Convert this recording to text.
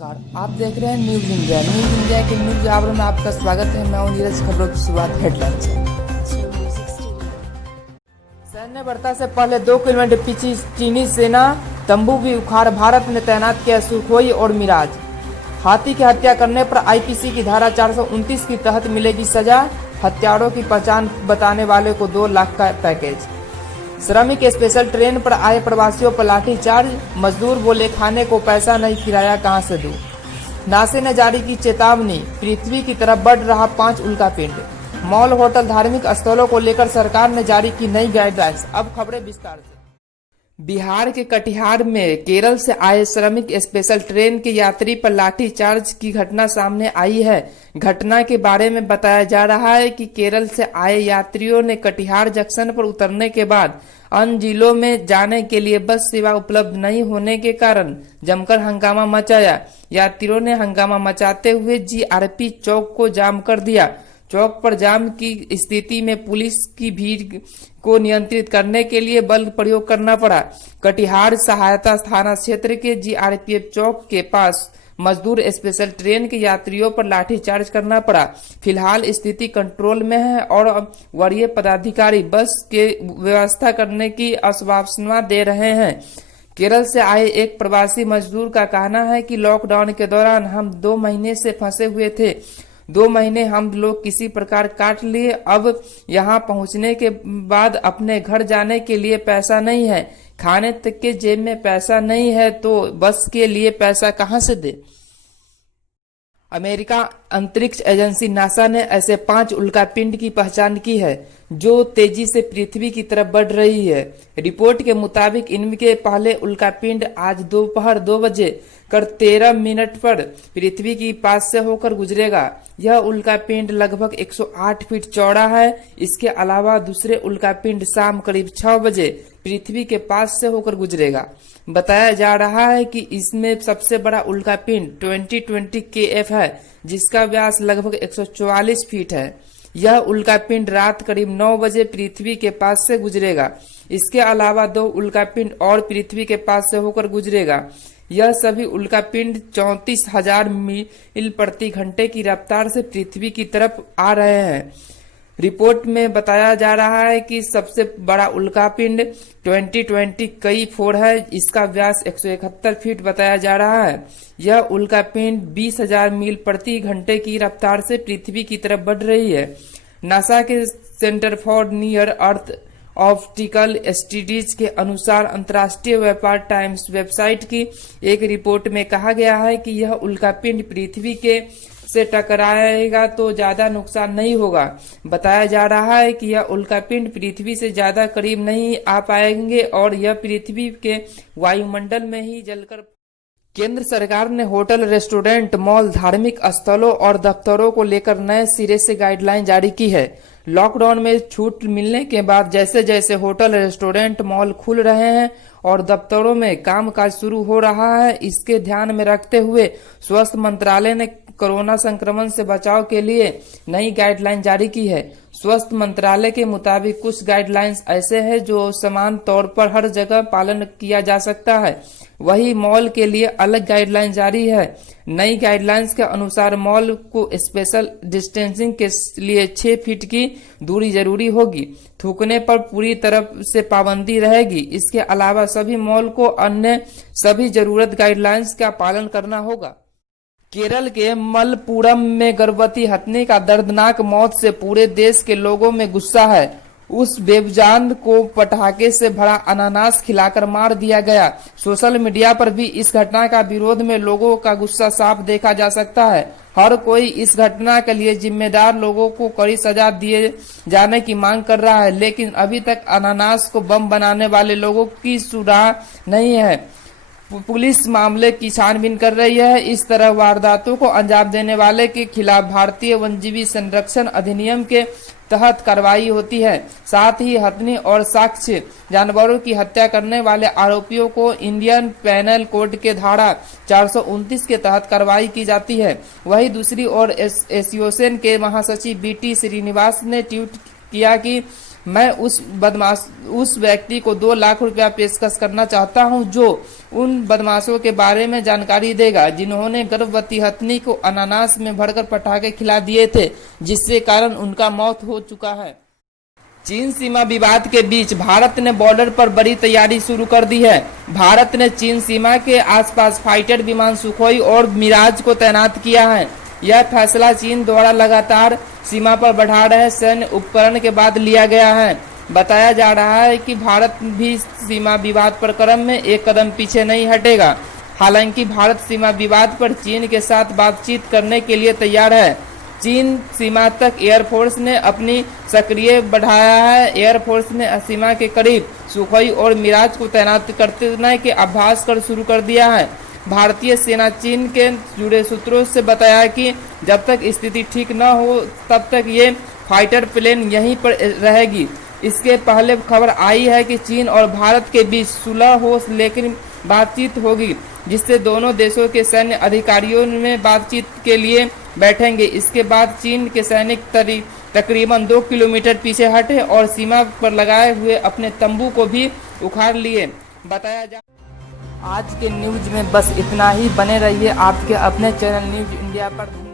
नमस्कार, आप देख रहे हैं न्यूज इंडिया। न्यूज इंडिया के न्यूज आवरण में आपका स्वागत है। मैं हूं नीरज। खबरों की शुरुआत हेडलाइन से। सैन्य वार्ता से पहले 2 किलोमीटर पीछे चीनी सेना तंबू भी उखाड़ भारत ने तैनात किया सुखोई और मिराज। हाथी की हत्या करने पर आईपीसी की धारा 429 के तहत मिलेगी सजा। हत्यारों की पहचान बताने वाले को 2 लाख का पैकेज। श्रमिक स्पेशल ट्रेन पर आए प्रवासियों पर लाठीचार्ज। मजदूर बोले खाने को पैसा नहीं, किराया कहां से दूं। नासा ने जारी की चेतावनी, पृथ्वी की तरफ बढ़ रहा 5 उल्कापिंड। मॉल, होटल, धार्मिक स्थलों को लेकर सरकार ने जारी की नई गाइडलाइंस। अब खबरें विस्तार से। बिहार के कटिहार में केरल से आए श्रमिक स्पेशल ट्रेन के यात्री पर लाठीचार्ज की घटना सामने आई है। घटना के बारे में बताया जा रहा है कि केरल से आए यात्रियों ने कटिहार जंक्शन पर उतरने के बाद अन्य जिलों में जाने के लिए बस सेवा उपलब्ध नहीं होने के कारण जमकर हंगामा मचाया। यात्रियों ने हंगामा मचाते हुए जीआरपी चौक को जाम कर दिया। चौक पर जाम की स्थिति में पुलिस की भीड़ को नियंत्रित करने के लिए बल प्रयोग करना पड़ा। कटिहार सहायता थाना क्षेत्र के जीआरपीएफ चौक के पास मजदूर स्पेशल ट्रेन के यात्रियों पर लाठीचार्ज करना पड़ा। फिलहाल स्थिति कंट्रोल में है और वरीय पदाधिकारी बस के व्यवस्था करने की आश्वासना दे रहे हैं। केरल से आए एक प्रवासी मजदूर का कहना है कि लॉकडाउन के दौरान हम 2 महीने से फंसे हुए थे। 2 महीने हम लोग किसी प्रकार काट लिए। अब यहाँ पहुँचने के बाद अपने घर जाने के लिए पैसा नहीं है, खाने तक के जेब में पैसा नहीं है, तो बस के लिए पैसा कहाँ से दे। अमेरिका अंतरिक्ष एजेंसी नासा ने ऐसे 5 उल्कापिंड की पहचान की है जो तेजी से पृथ्वी की तरफ बढ़ रही है। रिपोर्ट के मुताबिक इनके पहले उल्कापिंड आज दोपहर 2 बजे कर 13 मिनट पर पृथ्वी की पास से होकर गुजरेगा। यह उल्कापिंड लगभग 108 फीट चौड़ा है। इसके अलावा दूसरे उल्कापिंड शाम करीब 6 बजे पृथ्वी के पास से होकर गुजरेगा। बताया जा रहा है कि इसमें सबसे बड़ा उल्कापिंड 2020 KF है, जिसका व्यास लगभग 144 फीट है। यह उल्कापिंड रात करीब 9 बजे पृथ्वी के पास से गुजरेगा। इसके अलावा 2 उल्कापिंड और पृथ्वी के पास से होकर गुजरेगा। यह सभी उल्कापिंड 34,000 मील प्रति घंटे की रफ्तार से पृथ्वी की तरफ आ रहे हैं। रिपोर्ट में बताया जा रहा है कि सबसे बड़ा उल्कापिंड 2020 KF है। इसका व्यास 171 फीट बताया जा रहा है। यह उल्कापिंड 20,000 मील प्रति घंटे की रफ्तार से पृथ्वी की तरफ बढ़ रही है। नासा के centre for near earth optical studies के अनुसार अंतर्राष्ट्रीय व्यापार टाइम्स वेबसाइट की एक रिपोर्ट में कहा गया है कि यह उल्कापिंड पृथ्वी के से टकराएगा तो ज्यादा नुकसान नहीं होगा। बताया जा रहा है कि यह उल्कापिंड पृथ्वी से ज्यादा करीब नहीं आ पाएंगे और यह पृथ्वी के वायुमंडल में ही जलकर। केंद्र सरकार ने होटल, रेस्टोरेंट, मॉल, धार्मिक स्थलों और दफ्तरों को लेकर नए सिरे से गाइडलाइन जारी की है। लॉकडाउन में छूट मिलने के बाद जैसे जैसे होटल, रेस्टोरेंट, मॉल खुल रहे हैं और दफ्तरों में कामकाज शुरू हो रहा है, इसके ध्यान में रखते हुए स्वास्थ्य मंत्रालय ने कोरोना संक्रमण से बचाव के लिए नई गाइडलाइन जारी की है। स्वास्थ्य मंत्रालय के मुताबिक कुछ गाइडलाइंस ऐसे हैं जो समान तौर पर हर जगह पालन किया जा सकता है। वही मॉल के लिए अलग गाइडलाइन जारी है। नई गाइडलाइंस के अनुसार मॉल को स्पेशल डिस्टेंसिंग के लिए 6 फीट की दूरी जरूरी होगी। थूकने पर पूरी तरह से पाबंदी रहेगी। इसके अलावा सभी मॉल को अन्य सभी जरूरत गाइडलाइंस का पालन करना होगा। केरल के मलप्पुरम में गर्भवती हथिनी का दर्दनाक मौत से पूरे देश के लोगों में गुस्सा है। उस बेवजान को पटाखे से भरा अनानास खिलाकर मार दिया गया। सोशल मीडिया पर भी इस घटना का विरोध में लोगों का गुस्सा साफ देखा जा सकता है। हर कोई इस घटना के लिए जिम्मेदार लोगों को कड़ी सजा दिए जाने की मांग कर रहा है, लेकिन अभी तक अनानास को बम बनाने वाले लोगों की सुराग नहीं है। पुलिस मामले की छानबीन कर रही है। इस तरह वारदातों को अंजाम देने वाले के खिलाफ भारतीय वन्यजीव संरक्षण अधिनियम के तहत कार्रवाई होती है। साथ ही हथिनी और साक्ष्य जानवरों की हत्या करने वाले आरोपियों को इंडियन पेनल कोड के धारा 429 के तहत कार्रवाई की जाती है। वहीं दूसरी ओर एसोसिएशन के महासचिव BT श्रीनिवास ने ट्वीट किया कि मैं उस व्यक्ति को 2 लाख रुपया पेशकश करना चाहता हूं जो उन बदमाशों के बारे में जानकारी देगा जिन्होंने गर्भवती हथनी को अनानास में भरकर पटाखे खिला दिए थे, जिससे कारण उनका मौत हो चुका है। चीन सीमा विवाद के बीच भारत ने बॉर्डर पर बड़ी तैयारी शुरू कर दी है। भारत ने चीन सीमा के आसपास फाइटर विमान सुखोई और मिराज को तैनात किया है। यह फैसला चीन द्वारा लगातार सीमा पर बढ़ा रहे सैन्य उपकरण के बाद लिया गया है। बताया जा रहा है कि भारत भी सीमा विवाद प्रकरण में एक कदम पीछे नहीं हटेगा। हालांकि भारत सीमा विवाद पर चीन के साथ बातचीत करने के लिए तैयार है। चीन सीमा तक एयरफोर्स ने अपनी सक्रिय बढ़ाया है। एयरफोर्स ने सीमा के करीब सुखोई और मिराज को तैनात करने के अभ्यास कर शुरू कर दिया है। भारतीय सेना चीन के जुड़े सूत्रों से बताया कि जब तक स्थिति ठीक न हो तब तक ये फाइटर प्लेन यहीं पर रहेगी। इसके पहले खबर आई है कि चीन और भारत के बीच सुलह हो लेकिन बातचीत होगी, जिससे दोनों देशों के सैन्य अधिकारियों में बातचीत के लिए बैठेंगे। इसके बाद चीन के सैनिक तकरीबन 2 किलोमीटर पीछे हटे और सीमा पर लगाए हुए अपने तंबू को भी उखाड़ लिए। बताया जा आज के न्यूज में बस इतना ही। बने रहिए आपके अपने चैनल न्यूज इंडिया पर।